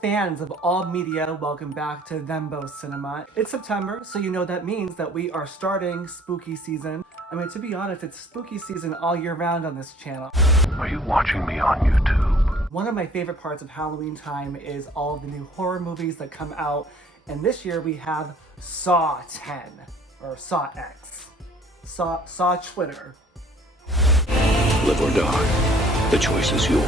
fans of all media, welcome back to Thembo Cinema. It's September, so you know that means that we are starting spooky season. I mean, to be honest, it's spooky season all year round on this channel. Are you watching me on YouTube? One of my favorite parts of Halloween time is all of the new horror movies that come out, and this year we have Saw 10, or Saw X. Saw Twitter. Live or die, the choice is yours.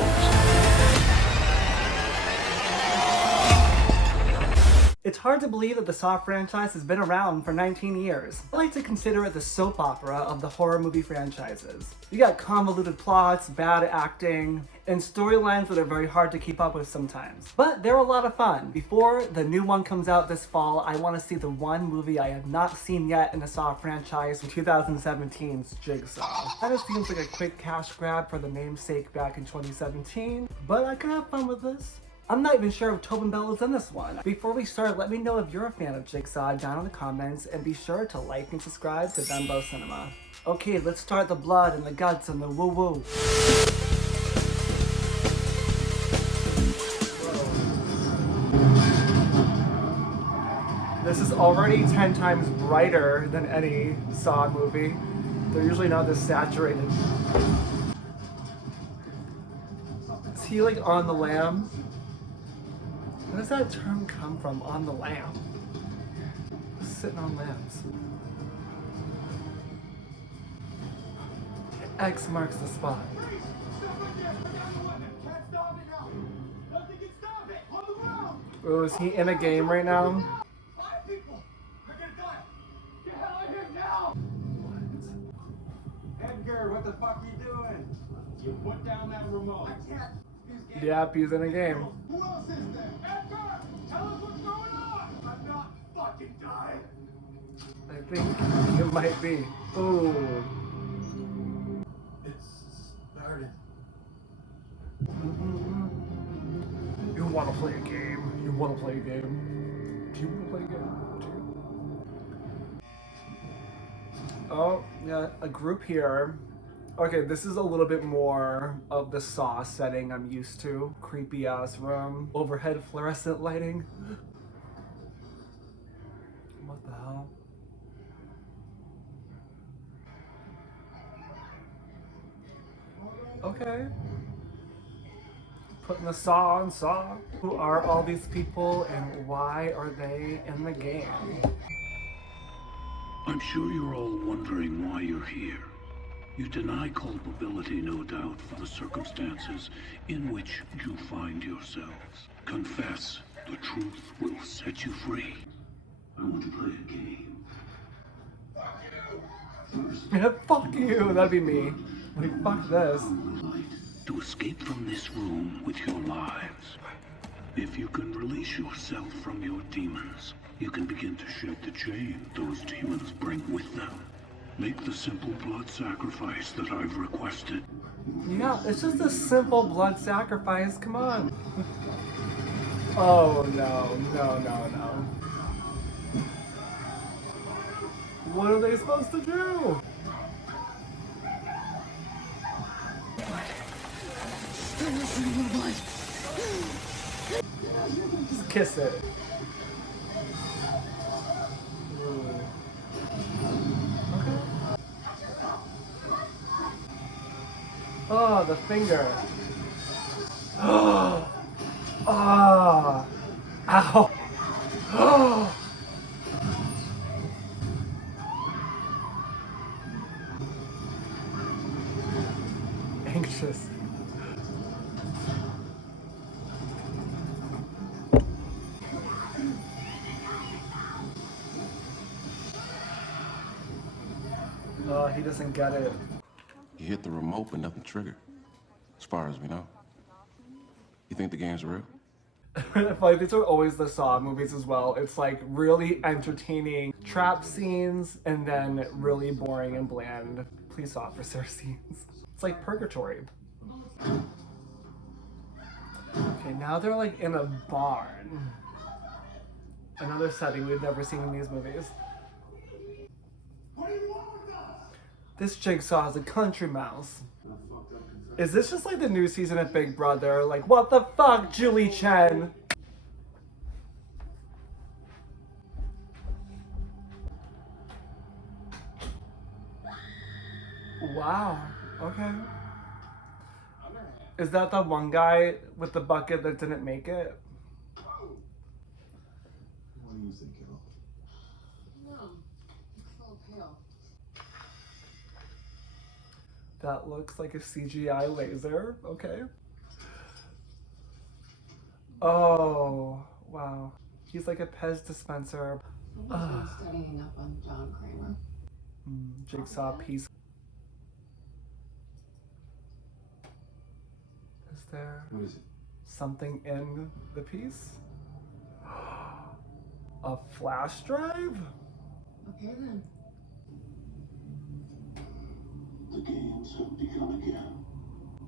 It's hard to believe that the Saw franchise has been around for 19 years. I like to consider it the soap opera of the horror movie franchises. You got convoluted plots, bad acting, and storylines that are very hard to keep up with sometimes. But they're a lot of fun. Before the new one comes out this fall, I want to see the one movie I have not seen yet in the Saw franchise, 2017's Jigsaw. That just seems like a quick cash grab for the namesake back in 2017, but I could have fun with this. I'm not even sure if Tobin Bell is in this one. Before we start, let me know if you're a fan of Jigsaw down in the comments, and be sure to like and subscribe to Thembo Cinema. Okay, let's start the blood and the guts and the woo-woo. This is already 10 times brighter than any Saw movie. They're usually not this saturated. Is he like on the lam? Where does that term come from, on the lamb? Sitting on lambs. X marks the spot. Oh, is he in a game right now? What? Edgar, what the fuck you doing? You put down that remote. I can't. Yep, he's in a game. Who else is there? Edgar! Tell us what's going on! I'm not fucking dying! I think it might be. Ooh. It's started. You wanna play a game? You wanna play a game? Do you wanna play a game? Do you? Oh, yeah, a group here. Okay, this is a little bit more of the Saw setting I'm used to. Creepy ass room, overhead fluorescent lighting. What the hell? Okay. Putting the Saw on Saw. Who are all these people and why are they in the game? I'm sure you're all wondering why you're here. You deny culpability, no doubt, for the circumstances in which you find yourselves. Confess. The truth will set you free. I want to play a game. Fuck you! First, Yeah, fuck you, that'd be me. Like, fuck this. to escape from this room with your lives. If you can release yourself from your demons, you can begin to shed the chain those demons bring with them. Make the simple blood sacrifice that I've requested. Yeah, it's just a simple blood sacrifice, come on. Oh no, no. What are they supposed to do? Just kiss it. Oh, the finger. Oh, ow. Oh. Anxious. Oh, he doesn't get it. You hit the remote, but nothing triggered, as far as we know. You think the game's real? I feel like these are always the Saw movies as well. It's like really entertaining trap scenes and then really boring and bland police officer scenes. It's like purgatory. Okay, now they're like in a barn. Another setting we've never seen in these movies. This Jigsaw is a country mouse. Is this just like the new season of Big Brother? Like, what the fuck, Julie Chen? Wow. Okay. Is that the one guy with the bucket that didn't make it? What do you think, Carol? No, it's a little pale. That looks like a CGI laser. Okay. Oh, wow. He's like a Pez dispenser. I've been studying up on John Kramer. Jigsaw piece. Is there What is it? something in the piece? A flash drive? Okay then. The games have begun again,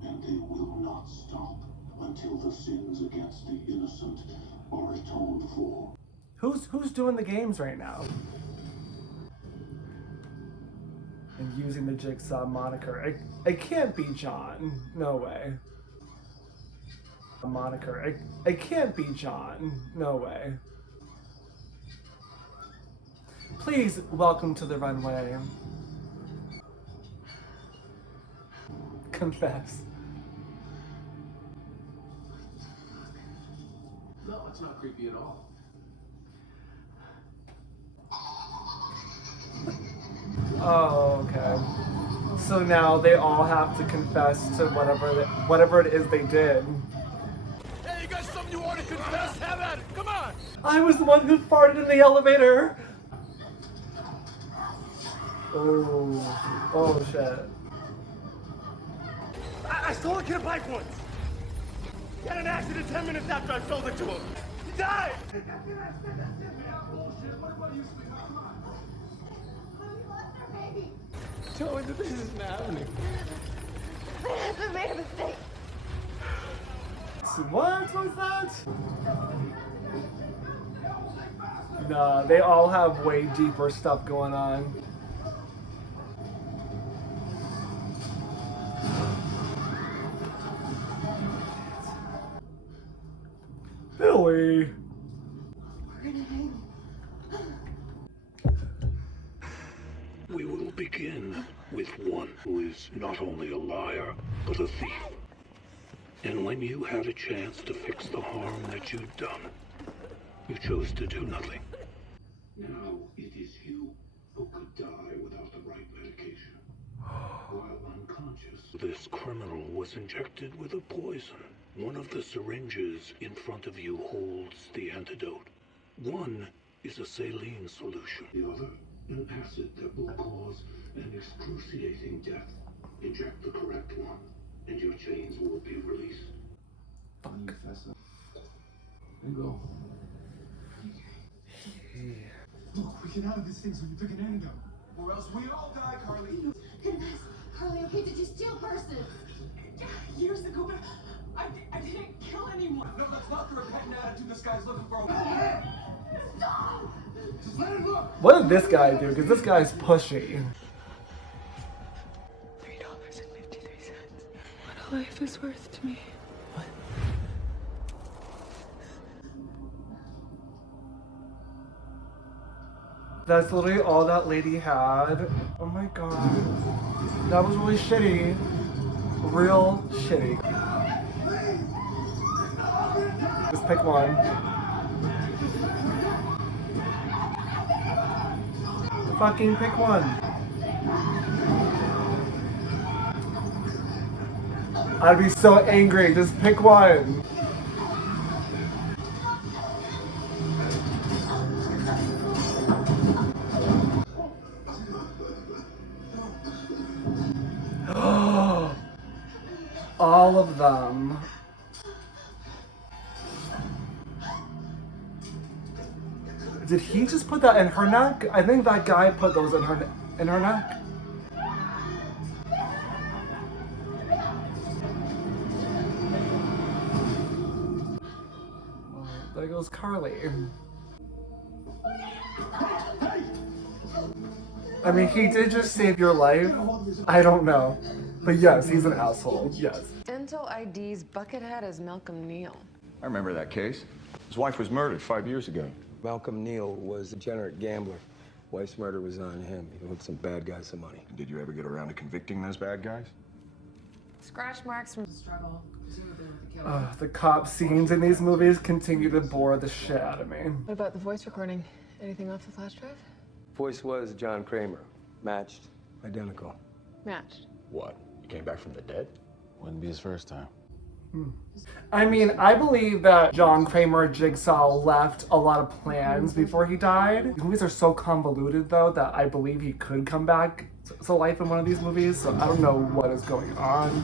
and they will not stop until the sins against the innocent are atoned for. Who's doing the games right now? And using the Jigsaw moniker. It can't be John. No way. A moniker. It can't be John. No way. Please welcome to the runway. Confess. No, it's not creepy at all. Oh, okay. So now they all have to confess to whatever it is they did. Hey, you got something you want to confess? Have at it. Come on. I was the one who farted in the elevator. Oh shit. I stole a kid a bike once. He had an accident 10 minutes after I sold it to him. He died. Baby, Tell me that this isn't happening. my husband made a mistake. So what was that? Nah, they all have way deeper stuff going on. Billy. We will begin with one who is not only a liar, but a thief. And when you had a chance to fix the harm that you'd done, you chose to do nothing. Now it is you who could die without the right medication. While unconscious, this criminal was injected with a poison. One of the syringes in front of you holds the antidote. One is a saline solution. The other, an acid that will cause an excruciating death. Inject the correct one, and your chains will be released. Confess it. There you go. Look, we get out of this thing so you took an antidote. Or else we all die, Carly. Confess. Carly, okay, did you steal purses? Years ago, but I didn't kill anyone. No, that's not the repentant attitude this guy's looking for. Stop! Just let it look. What did this guy do? Because this guy's pushy. $3.53. What a life is worth to me. That's literally all that lady had. Oh my god. That was really shitty. Real shitty. Just pick one. Fucking pick one. I'd be so angry. Just pick one. All of them. Did he just put that in her neck? I think that guy put those in her neck. There goes Carly. I mean, he did just save your life. I don't know. But yes, he's an asshole. Yes. Dental ID's Buckethead is Malcolm Neal. I remember that case. His wife was murdered 5 years ago. Malcolm Neal was a degenerate gambler. Wife's murder was on him. He owed some bad guys some money. Did you ever get around to convicting those bad guys? Scratch marks from the struggle, presumably with the killer. The cop scenes in these movies continue to bore the shit out of me. What about the voice recording? Anything off the flash drive? Voice was John Kramer. Matched. Identical. Matched. What? He came back from the dead? Wouldn't be his first time. I mean, I believe that John Kramer Jigsaw left a lot of plans before he died. These movies are so convoluted, though, that I believe he could come back to life in one of these movies, so I don't know what is going on.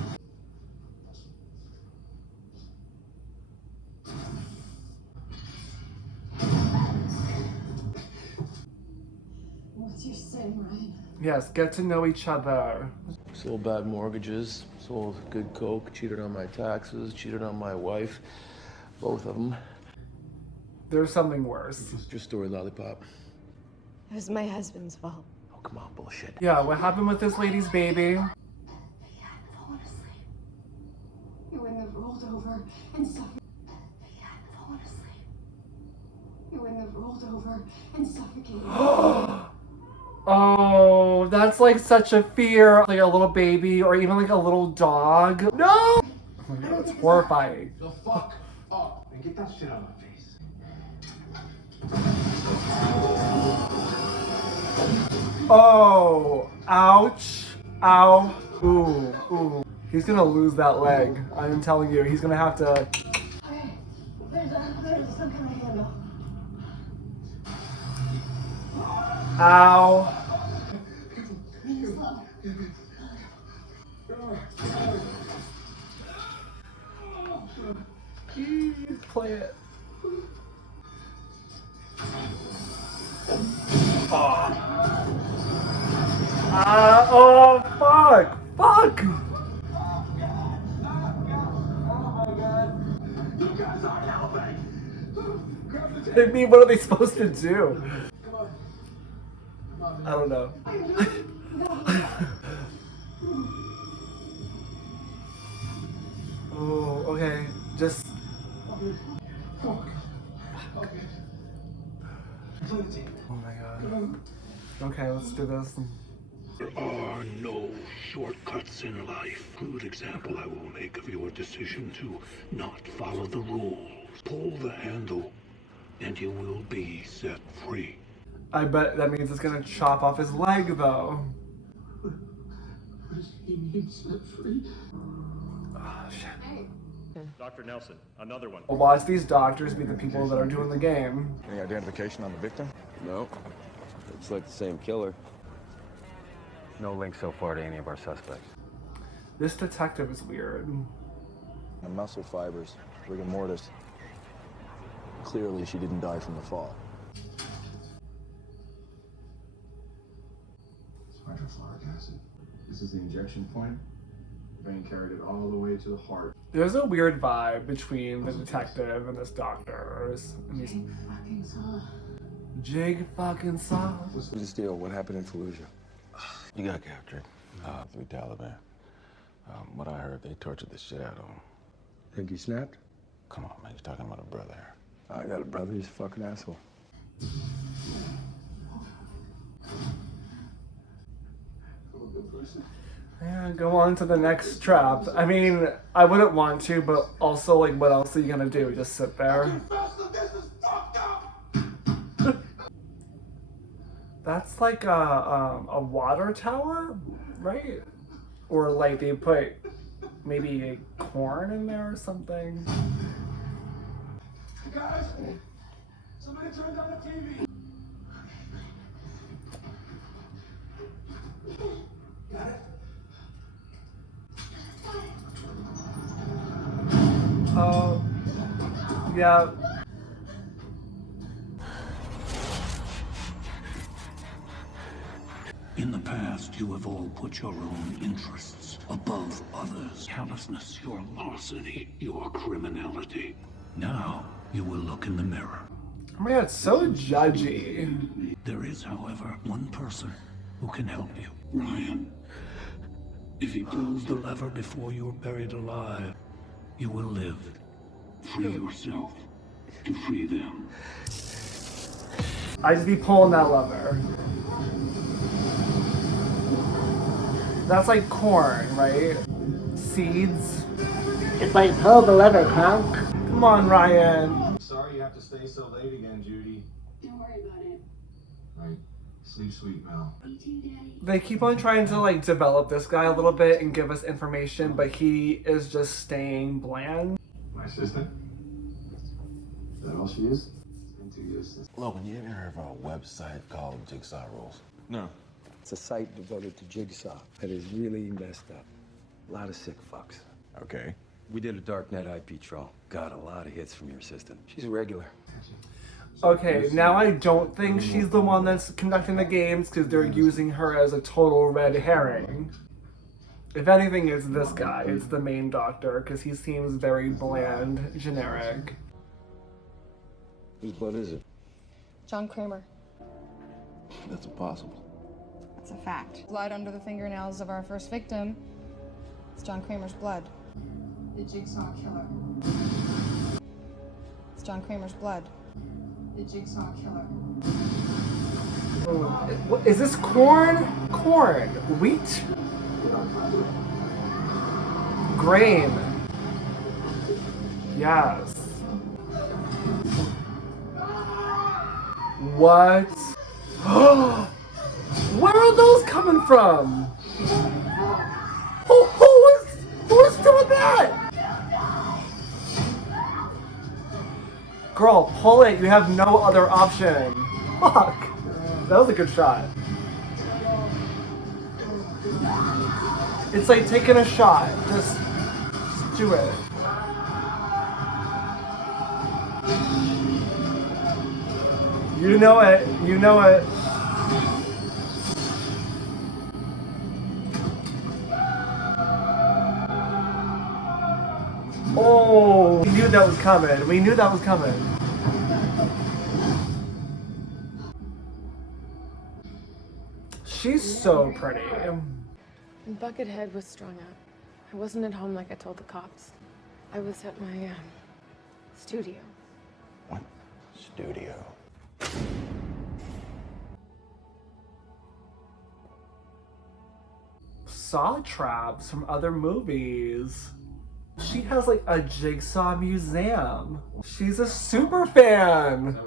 What's your sin, Ryan? Yes, get to know each other. Sold bad mortgages, sold good coke, cheated on my taxes, cheated on my wife. Both of them. There's something worse. Your story, Lollipop. It was my husband's fault. Oh, come on, bullshit. Yeah, what happened with this lady's baby? He hadn't fallen asleep. He wouldn't have rolled over and suffocated. He hadn't fallen asleep. He wouldn't have rolled over and suffocated. Oh, that's like such a fear. Like a little baby or even like a little dog. No! Oh my god, it's horrifying. The fuck up and get that shit out of my face. Oh, ouch, ow, ooh, ooh. He's gonna lose that leg. I'm telling you, he's gonna have to. Hey, there's some kind of handle. Ow. Play it. Oh, fuck! Fuck! I mean, what are they supposed to do? I don't know. Oh, okay. Just. Oh my god. Okay, let's do this. There are no shortcuts in life. Crude example I will make of your decision to not follow the rules. Pull the handle, and you will be set free. I bet that means it's gonna chop off his leg, though. What does he mean set free? Oh, shit. Dr. Nelson, another one. Watch these doctors be the people that are doing the game. Any identification on the victim? No. Looks like the same killer. No link so far to any of our suspects. This detective is weird. And muscle fibers, rigor mortis. Clearly, she didn't die from the fall. It's hydrofluoric acid. This is the injection point. The vein carried it all the way to the heart. There's a weird vibe between the detective and this doctor. And these Fucking saw. Jig fucking Saw. What's the deal? What happened in Fallujah? You got captured. 3 Taliban. What I heard, they tortured the shit out of him. Think he snapped? Come on, man. You're talking about a brother here. I got a brother. He's a fucking asshole. Yeah, go on to the next trap. I mean, I wouldn't want to, but also, like, what else are you gonna do? Just sit there? Confess that this is fucked up! That's like a water tower, right? Or like they put maybe a corn in there or something. Guys, somebody turn down the TV. Got it? Oh, yeah. In the past, you have all put your own interests above others. Callousness, your larceny, your criminality. Now, you will look in the mirror. Oh my god, it's so judgy. There is, however, one person who can help you. Ryan. If he pulls the lever before you're buried alive, you will live. Free yourself to free them. I just be pulling that lever. That's like corn, right? Seeds. If I pull the lever, punk. Come on, Ryan. Sorry you have to stay so late again, Judy. Don't worry about it. Right. Sleep sweet, Mel. Me too, Daddy. They keep on trying to like develop this guy a little bit and give us information, but he is just staying bland. My assistant? Is that all she is? It's been 2 years since. Logan, you ever heard of a website called Jigsaw Rules? No. It's a site devoted to Jigsaw that is really messed up. A lot of sick fucks. Okay. We did a darknet IP troll. Got a lot of hits from your assistant. She's a regular. Okay, now I don't think she's the one that's conducting the games because they're using her as a total red herring. If anything, it's this guy. It's the main doctor because he seems very bland, generic. Whose blood is it? John Kramer. That's impossible. That's a fact. Blood under the fingernails of our first victim. It's John Kramer's blood. The Jigsaw killer. It's John Kramer's blood. The Jigsaw killer. What, is this corn? Corn. Wheat? Grain. Yes. What? Where are those coming from? Who is doing that? Girl, pull it. You have no other option. Fuck. That was a good shot. It's like taking a shot. Just do it. You know it. You know it. Oh, we knew that was coming. We knew that was coming. She's so pretty. Buckethead was strung out. I wasn't at home like I told the cops. I was at my studio. What? Studio. Saw traps from other movies. She has like a Jigsaw museum. She's a super fan.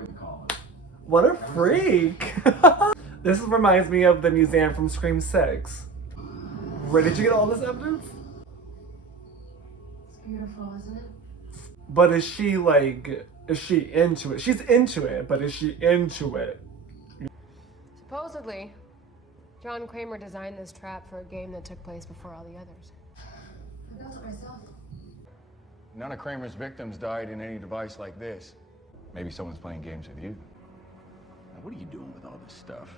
What a freak. This reminds me of the museum from Scream 6. Where did you get all this evidence? It's beautiful, isn't it? But is she into it? She's into it, but is she into it? Supposedly, John Kramer designed this trap for a game that took place before all the others. I built it myself. None of Kramer's victims died in any device like this. Maybe someone's playing games with you. Now, what are you doing with all this stuff?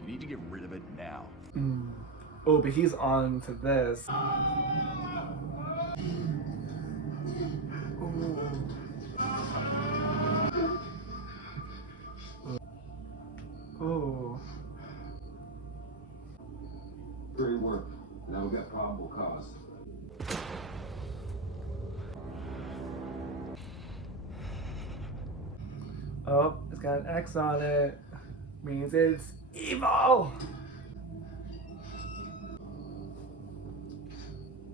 You need to get rid of it now. Oh, but he's on to this. Oh. Great work. Now we got probable cause. Oh, it's got an X on it. Means it's evil.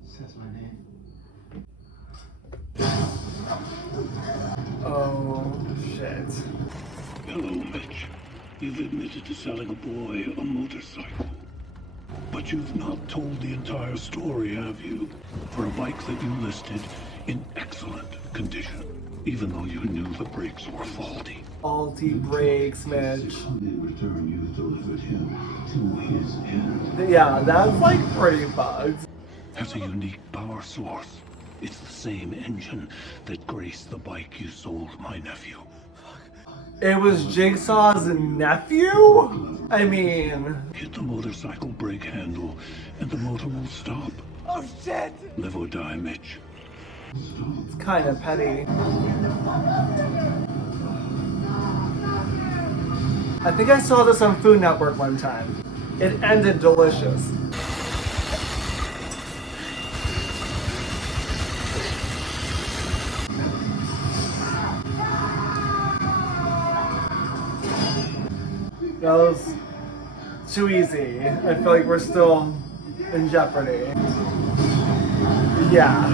Says my name. Oh, shit. Hello, Mitch. You've admitted to selling a boy a motorcycle. But you've not told the entire story, have you? For a bike that you listed in excellent condition, even though you knew the brakes were faulty. Faulty brakes, Mitch. In return, you delivered him to his end. Yeah, that's like pretty bugged. Has a unique power source. It's the same engine that graced the bike you sold my nephew. It was Jigsaw's nephew? I mean... Hit the motorcycle brake handle, and the motor will stop. Oh shit! Live or die, Mitch. It's kind of petty. I think I saw this on Food Network one time. It ended delicious. That was too easy. I feel like we're still in jeopardy. Yeah.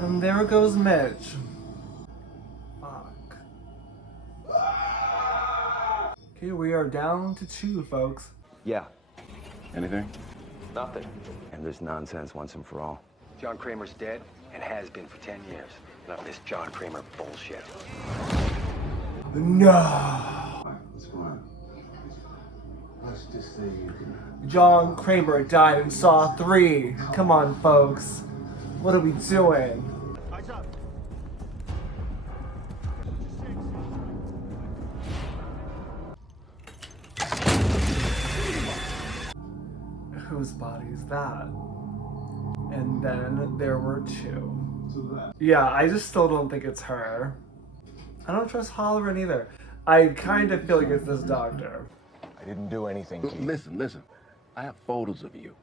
And there goes Mitch. Fuck. Okay, we are down to 2, folks. Yeah. Anything? Nothing. And this nonsense once and for all. John Kramer's dead and has been for 10 years. None of this John Kramer bullshit. No. What's going on? Let's just say you can. John Kramer died in Saw 3. Come on, folks. What are we doing? Eyes up. Whose body is that? And then there were 2. Yeah, I just still don't think it's her. I don't trust Halloran either. I kind of feel like it's this doctor. I didn't do anything, Keith. Listen. I have photos of you.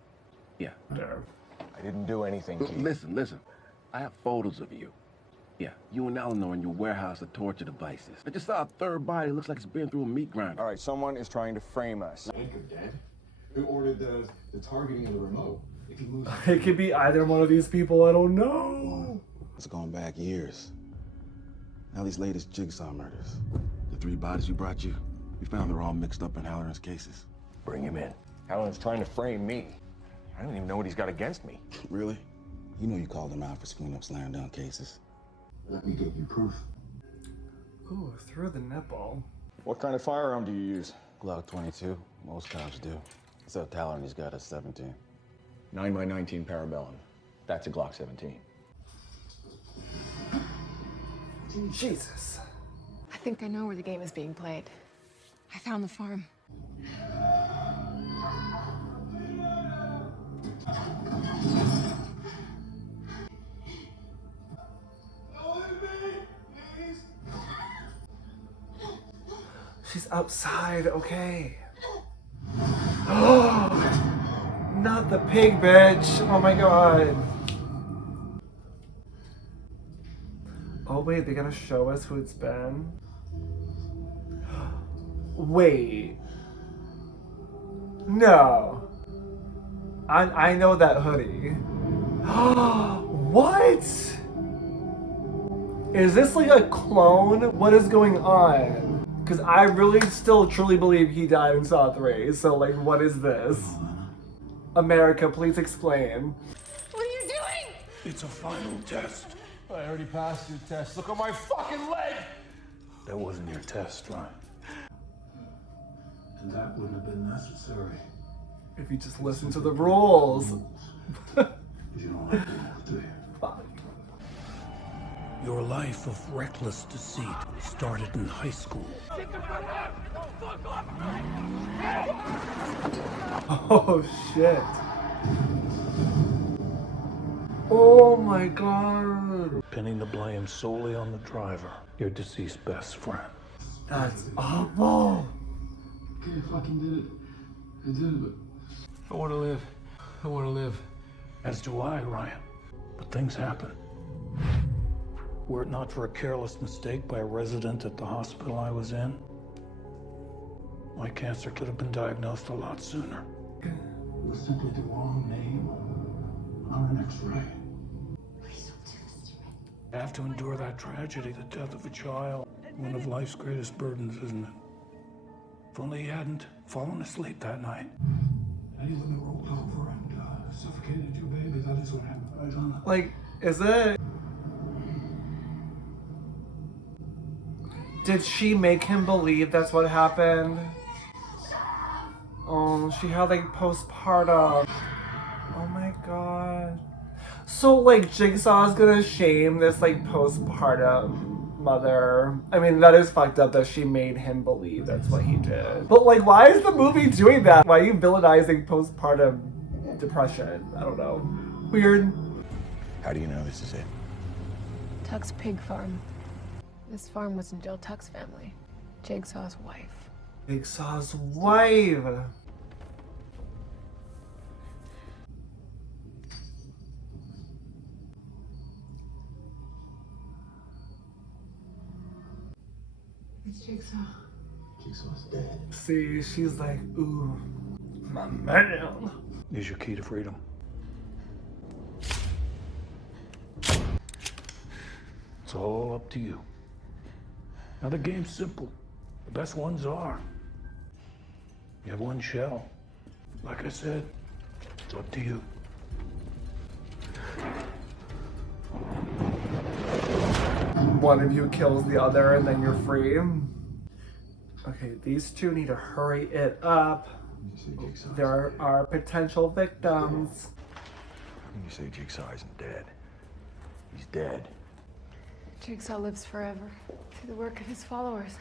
Yeah. I didn't do anything, Keith. Listen. I have photos of you. Yeah. You and Eleanor in your warehouse of torture devices. I just saw a third body. It looks like it's been through a meat grinder. All right, someone is trying to frame us. Anchor dead. Who ordered the targeting of the remote? If he moves. It could be either one of these people. I don't know. It's gone back years. Now these latest Jigsaw murders. The 3 bodies we brought you, we found they're all mixed up in Halloran's cases. Bring him in. Halloran's trying to frame me. I don't even know what he's got against me. Really? You know you called him out for screwing up slam down cases. Let me get you proof. Ooh, through the nipple. What kind of firearm do you use? Glock 22. Most cops do. Except Halloran, he's got a 17. 9x19 Parabellum. That's a Glock 17. Jesus. I think I know where the game is being played. I found the farm. She's outside, okay. Oh, not the pig, bitch. Oh my god. Oh wait, they're gonna show us who it's been? Wait. No. I know that hoodie. What? Is this like a clone? What is going on? Because I really still truly believe he died in Saw 3. So like, what is this? America, please explain. What are you doing? It's a final test. I already passed your test. Look at my fucking leg! That wasn't your test, right? And that wouldn't have been necessary. If you just listen to the rules. You don't like rules, do you? Fuck. Your life of reckless deceit started in high school. Oh shit. Oh my god. Pinning the blame solely on the driver, your deceased best friend. That's awful. Okay, I fucking did it. I did it. I want to live. I want to live. As do I, Ryan. But things happen. Were it not for a careless mistake by a resident at the hospital I was in, my cancer could have been diagnosed a lot sooner. It was simply the wrong name on an X-ray. I have to endure that tragedy, the death of a child. One of life's greatest burdens, isn't it? If only he hadn't fallen asleep that night. And when they rolled over and suffocated your baby, that is what happened, right, Anna? Like, is it? Did she make him believe that's what happened? Oh, she had like postpartum. Oh my god. So like Jigsaw's gonna shame this like postpartum mother. I mean, that is fucked up that she made him believe that's what he did. But like, why is the movie doing that? Why are you villainizing postpartum depression? I don't know. Weird. How do you know this is it? Tuck's pig farm. This farm was in Jill Tuck's family. Jigsaw's wife. Jigsaw's wife. It's Jigsaw. Jigsaw's dead. See, she's like, ooh, my man. Is your key to freedom. It's all up to you. Now the game's simple. The best ones are. You have one shell. Like I said, it's up to you. One of you kills the other and then you're free. Okay, these two need to hurry it up. There are potential victims. How can you say Jigsaw isn't dead? He's dead. Jigsaw lives forever through the work of his followers.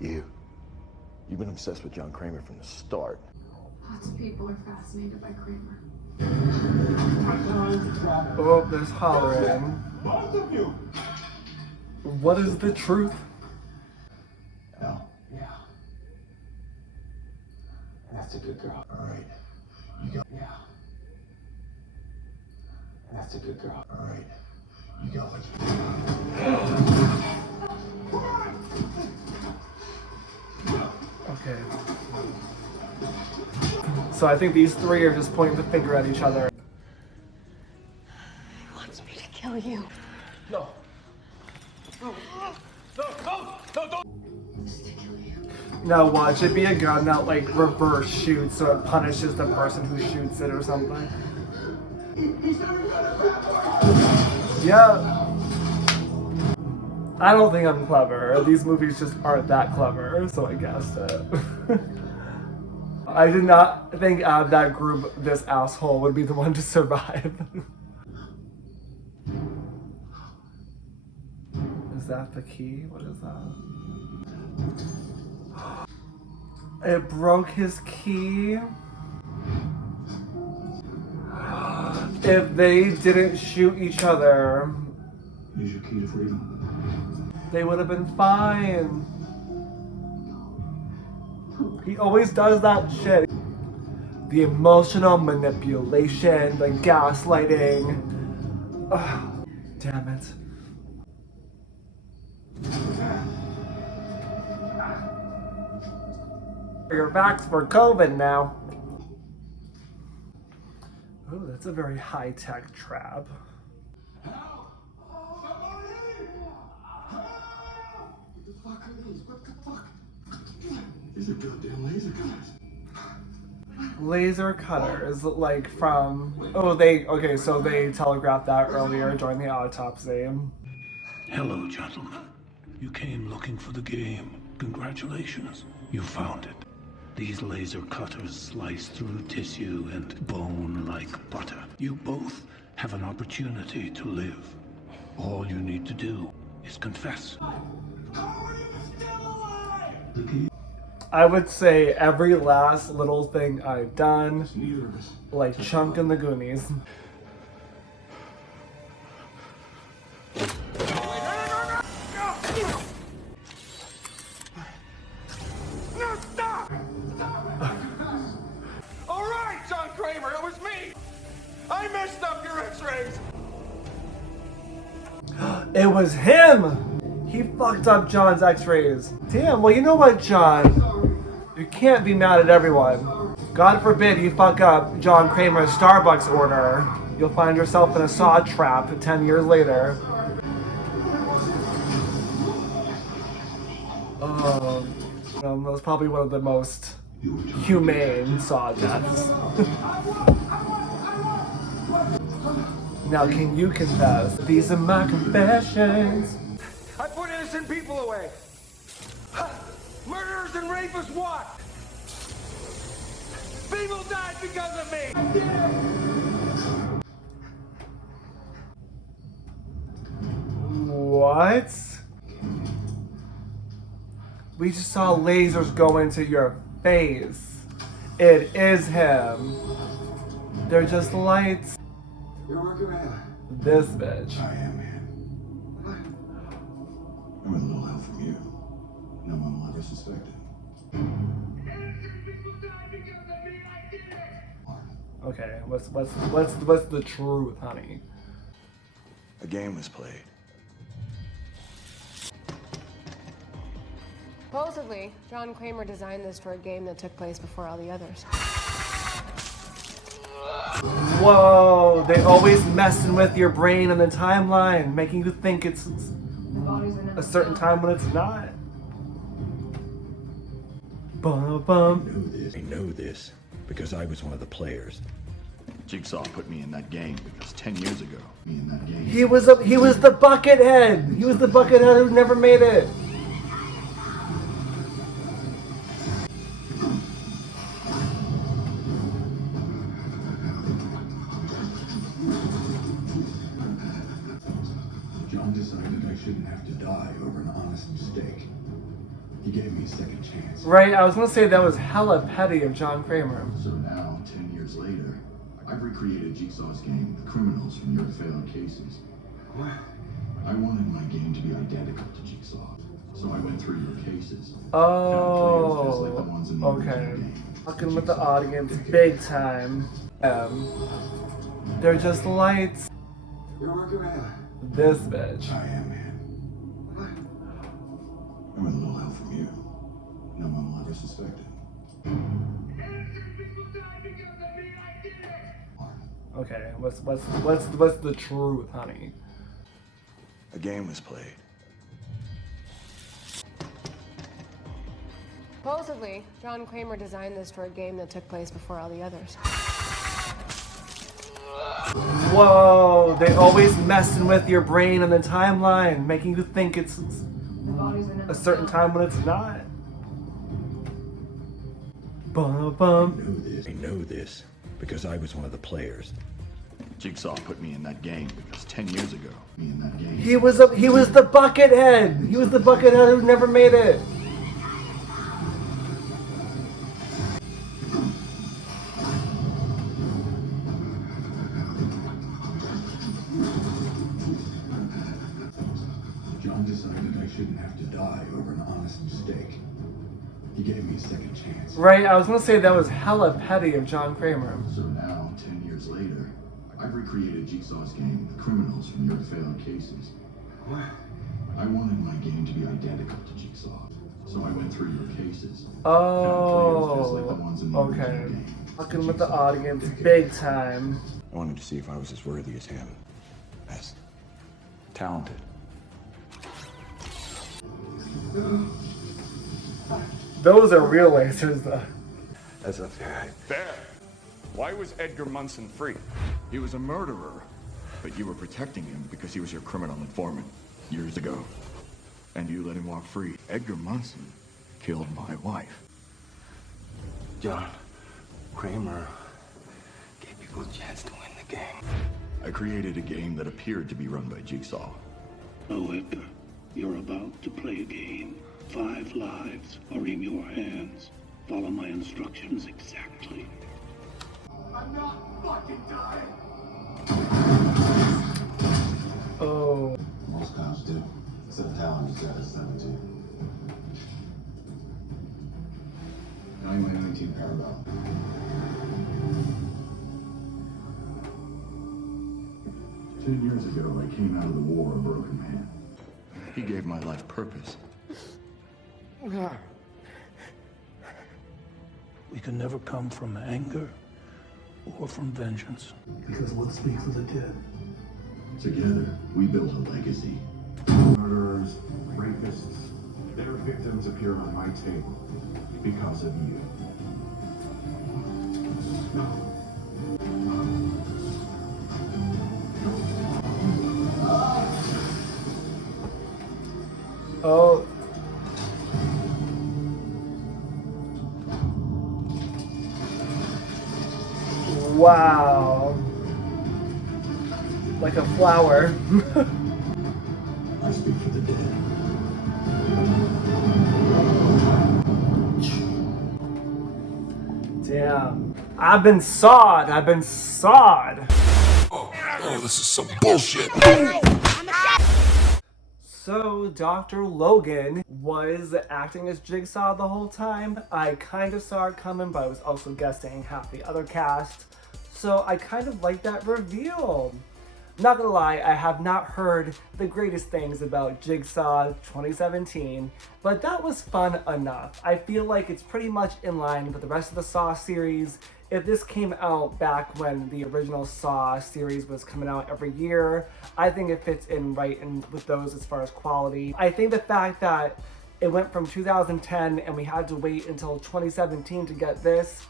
You've been obsessed with John Kramer from the start. Lots of people are fascinated by Kramer. Oh, there's hollering. Both of you! What is the truth? Oh, yeah. That's a good girl. All right. You go. Yeah. That's a good girl. All right. You got what Okay. So I think these three are just pointing the finger at each other. He wants me to kill you. No. No, don't. Now watch it be a gun that like reverse shoots so it punishes the person who shoots it or something. Yeah. I don't think I'm clever. These movies just aren't that clever, so I guessed it. I did not think out of that group this asshole would be the one to survive. Is that the key? What is that? It broke his key. If they didn't shoot each other, Use your key to freedom. they would have been fine. He always does that shit. The emotional manipulation, the gaslighting. Ugh, damn it. Your vax for COVID now. Oh, that's a very high-tech trap. These are goddamn laser cutters. Laser cutters, like from... Oh, okay, so they telegraphed that earlier during the autopsy. Hello, gentlemen. You came looking for the game. Congratulations. You found it. These laser cutters slice through tissue and bone like butter. You both have an opportunity to live. All you need to do is confess. I would say every last little thing I've done, like Chunk in the Goonies. No, stop! All right, John Kramer, it was me. I messed up your X-rays. It was him! He fucked up John's x-rays. Damn, well you know what, John? You can't be mad at everyone. God forbid you fuck up John Kramer's Starbucks order. You'll find yourself in a saw trap 10 years later. That was probably one of the most humane saw deaths. Now can you confess? These are my confessions. I put innocent people away. Murderers and rapists what? People died because of me. What? We just saw lasers go into your face. It is him. They're just lights. You're working man. This bitch. I am, man. I'm a little help from you. No one will ever suspect it. Okay, what's the truth, honey? A game was played. Supposedly, John Kramer designed this for a game that took place before all the others. Whoa, they always messing with your brain and the timeline, making you think it's a certain time when it's not. Bum, bum. I know this because I was one of the players. Jigsaw put me in that game because 10 years ago, He was the Buckethead. He was the Buckethead who never made it. John decided I shouldn't have to die over an honest mistake. He gave me a second chance. Right, I was gonna say that was hella petty of John Kramer. So now, 10 years later, I've recreated Jigsaw's game, The Criminals from Your Failed Cases. I wanted my game to be identical to Jigsaw, so I went through your cases. Oh, found players just like the ones in the okay. original game. Fucking with the audience big time. They're just lights. You're working man. This bitch. I am, man. I'm with a little help from you. No one will ever suspect it. Okay, what's the truth, honey? A game was played. Supposedly, John Kramer designed this for a game that took place before all the others. Whoa, they always messing with your brain and the timeline, making you think it's a certain time when it's not. Bum, bum. I know this because I was one of the players. Jigsaw put me in that game because 10 years ago, He was the Buckethead. He was the Buckethead who never made it. John decided I shouldn't have to die over an honest mistake. He gave me a second chance. Right, I was gonna say that was hella petty of John Kramer. So now, 10 years later, I've recreated Jigsaw's game, The Criminals from Your Failed Cases. I wanted my game to be identical to Jigsaw, so I went through your cases. Oh, found players just like the ones in the okay. original game. Fucking with the audience big time. I wanted to see if I was as worthy as him. As talented. Those are real lasers, though. That's a fact. There! Why was Edgar Munson free? He was a murderer, but you were protecting him because he was your criminal informant years ago. And you let him walk free. Edgar Munson killed my wife. John Kramer gave people a chance to win the game. I created a game that appeared to be run by Jigsaw. Oh, Edgar, you're about to play a game. 5 lives are in your hands. Follow my instructions exactly. I'm not fucking dying! Oh. Most cops do. Except Talon just got his 17. I'm my 19 parallel. Ten years ago, I came out of the war a broken man. He gave my life purpose. We can never come from anger or from vengeance. Because what speaks for the dead? Together, we built a legacy. Murderers, rapists, their victims appear on my table because of you. Oh. Wow. Like a flower. I speak for the dead. Damn. I've been sawed. I've been sawed. Oh, this is some bullshit. So, Dr. Logan was acting as Jigsaw the whole time. I kind of saw it coming, but I was also guessing half the other cast. So I kind of like that reveal. Not gonna lie, I have not heard the greatest things about Jigsaw 2017, but that was fun enough. I feel like it's pretty much in line with the rest of the Saw series. If this came out back when the original Saw series was coming out every year, I think it fits in right in with those as far as quality. I think the fact that it went from 2010 and we had to wait until 2017 to get this,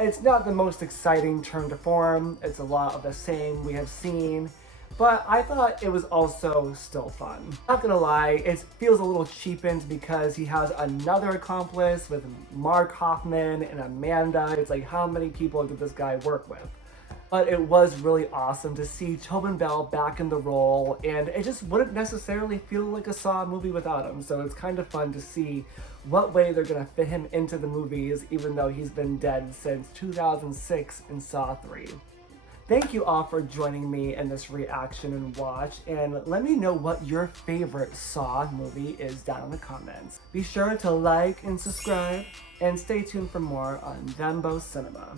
it's not the most exciting turn to form. It's a lot of the same we have seen, but I thought it was also still fun. Not gonna lie, it feels a little cheapened because he has another accomplice with Mark Hoffman and Amanda. It's like, how many people did this guy work with? But it was really awesome to see Tobin Bell back in the role, and it just wouldn't necessarily feel like a Saw movie without him, so it's kind of fun to see what way they're gonna fit him into the movies, even though he's been dead since 2006 in Saw 3. Thank you all for joining me in this reaction and watch, and let me know what your favorite Saw movie is down in the comments. Be sure to like and subscribe, and stay tuned for more on Thembo Cinema.